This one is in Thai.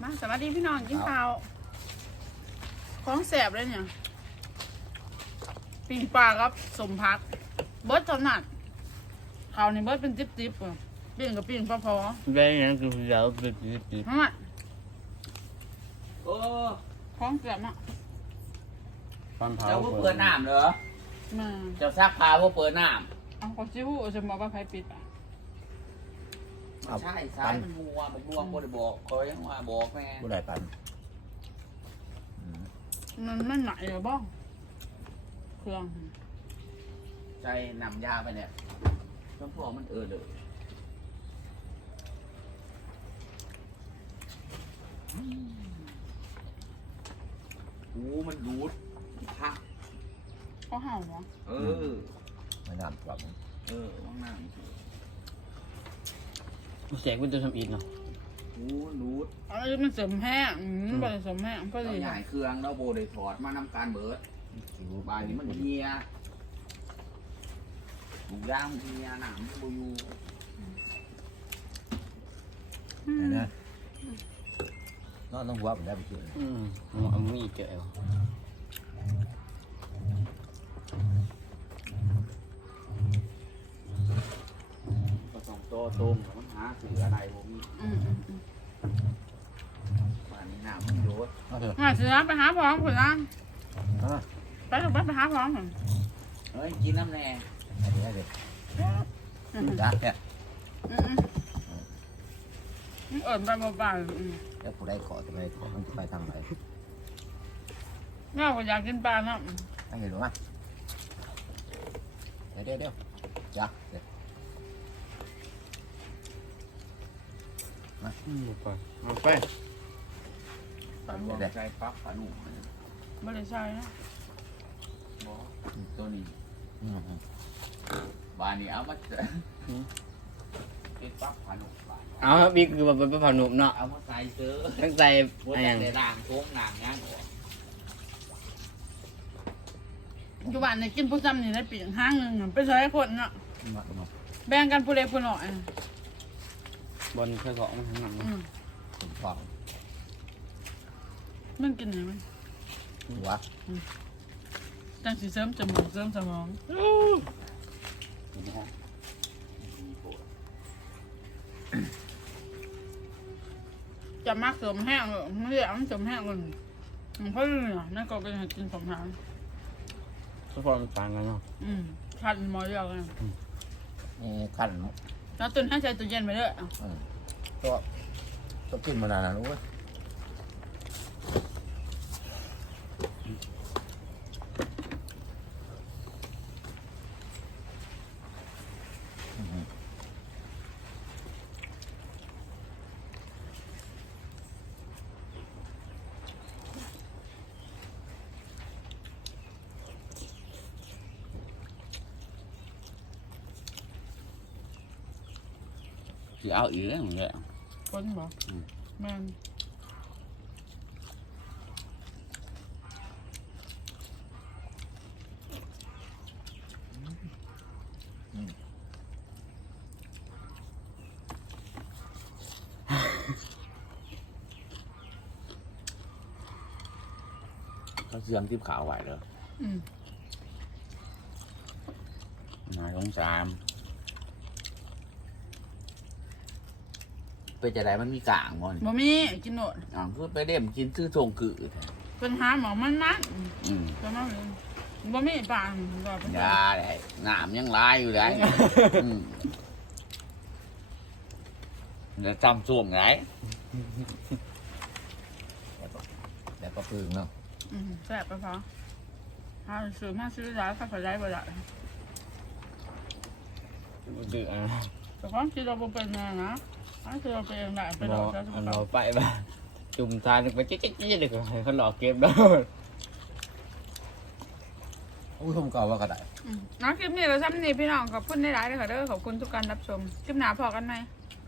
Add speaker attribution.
Speaker 1: มาสวัสดีพี่น้องกินข้าวของแสบเลยเนี่ยปิ้งปลาครับสมพักเบิร์ดถนัดข้าวนี่เบิร์ดเป็นจิ๊บๆอ่ะปิ้งกับปิ้งพอ
Speaker 2: แม่ยังคือเราเป็นปี
Speaker 1: ๆนั่นแหละ
Speaker 3: โอ้
Speaker 1: ของแสบน่ะ
Speaker 2: ฟันเผา
Speaker 3: เจ้าเปิดน้ำเหรอ
Speaker 1: มา
Speaker 3: เจ้าซักผ้าเปิดน้
Speaker 1: เอาของจิ้วจะบอกว่าใครปิดอ่ะ
Speaker 3: ำใช่สายมันมัวบอกลวงบ่ได้บอกคอยยังว่าบอกแม่
Speaker 4: ผู้ใดปัน
Speaker 1: มันไม่ไหนหรอบ้องเครื่อง
Speaker 3: ใจนำยาไปเนี่ยต้นพอมันเลยโอ้มันรูดพัก
Speaker 1: ก็เห่าเหรอ
Speaker 4: ไม่น้ำปรับ
Speaker 3: ว่างน้ำ
Speaker 2: แสงเป็นตัวทำอินเนาะ
Speaker 3: โอ้รูด
Speaker 1: อะไรมันเสริมแห้งบ่ได้เสริมแห้งก็
Speaker 3: เรา
Speaker 1: ดี
Speaker 3: ใหญ่เครื่องเราโบได้ถอดมานำการเบิดบายนี้มันเฮียถูกย่างเฮียหนังบูยู
Speaker 4: นะนอนต้องหัวผมได้ไปกิน
Speaker 2: เอามีเกลียว
Speaker 3: ก็ต้องโตต้มมันหาคืออะไรผมป่านนี้น้ำมันโยด
Speaker 4: เอาเถอะ
Speaker 1: มาสินะไปหาพร้อมคนละ
Speaker 4: เอา
Speaker 1: ไปถูกไปหาพร้อมคน
Speaker 3: เฮ้ยกินน้ำแน่
Speaker 4: ได้เลยจ้าเนี่ย
Speaker 1: เอิญไปบ่บ่าย
Speaker 4: แล้วผู้ใดขอจะไปขอมันจะไปทางไหน
Speaker 1: แม่ก็อยากกินปลาเนาะ
Speaker 4: ตั้งใจดูมั้ยเดี๋ยวจ้าเดี๋ยว
Speaker 2: เอาไป
Speaker 3: ปลาลวงใจปักปลาหนุ่ม
Speaker 1: ไม่ได้ใช่นะ
Speaker 3: ตัวนี้บานนี้เอามาเป็นปักปลาหนุ่ม
Speaker 2: เอาบิ๊กคือแบบเป็นผ่านุ่มเนาะ
Speaker 3: เอามาใส่เสื้อ
Speaker 2: ตั้งใจ
Speaker 3: ว่า
Speaker 2: อะไร
Speaker 3: แต่
Speaker 2: อย่าง
Speaker 3: ในร่างโค้งหนังย่างออก
Speaker 1: อยู่บ้านเนี่ยกินผู้ซ้ำนี่ได้ปีกห้างนึงไปใช้คนเนาะ
Speaker 4: มาดูมา
Speaker 1: แบ่งกันผู้เล็กผู้น้อย
Speaker 2: บนเคยเกาะมันหนัง
Speaker 4: ผมฟัง
Speaker 1: มันกินไหนมัน
Speaker 4: หัว
Speaker 1: จังสีเสริมจมูกเสริมสมองจะมักเสริมแห้งเลยไม่ได้เอาเสริมแห้งเลยเพราะเนี่ยนั่นก็เป็นกินสองทาง
Speaker 2: ทุกคนต่างกันเนาะ
Speaker 1: คันหมอเดียวกัน
Speaker 4: นี่ขั้น
Speaker 1: แล้วตุนให้ใจตัวเย็นไปเด้อ
Speaker 4: ตัวกินมานานแล้วรู้ไหม
Speaker 2: จะเอาอีกแล้วเหมือนกัน
Speaker 1: คนบอกแม่น
Speaker 3: เขาเสื่อมที่ขาวไหวเลย
Speaker 2: นายของสาม
Speaker 3: ไปจะได้มันมีกลางบ่น
Speaker 1: บ่มีกินโนด
Speaker 3: คือไปเด่มกินซื้อทงกือ
Speaker 1: เป็นหาหมอมันก็มาเลยบ่มีปานบ่
Speaker 3: ยาได้น้ำยังลายอยู่ได้เดี๋ยวจำส่วงไง
Speaker 4: แล้วก็พึ่งเนาะ
Speaker 1: แซ่บไปพอหาซื้อมาซื้อร้านข้าวผัดได้บ่ได้
Speaker 2: ดื้ออ่ะ
Speaker 1: แต่ความคิดเราบ่เป็นแน่นะถ้าคือเราเป็นได้ไป
Speaker 2: ร
Speaker 1: เรา
Speaker 2: อ
Speaker 1: จะ
Speaker 2: อันรอไปบ้าจุ่มทานไปเจ๊ๆเลยก็ให้เขาหลอกเก็บแล้ว
Speaker 4: อุ้ยผมเก่าว่าก็ได้
Speaker 1: คลิปนี้เราซ้ำนี่พี่น้องขอบคุณได้หลายเลยค่ะเด้อขอบคุณทุกการรับชมคลิปหน้าพอกันไหม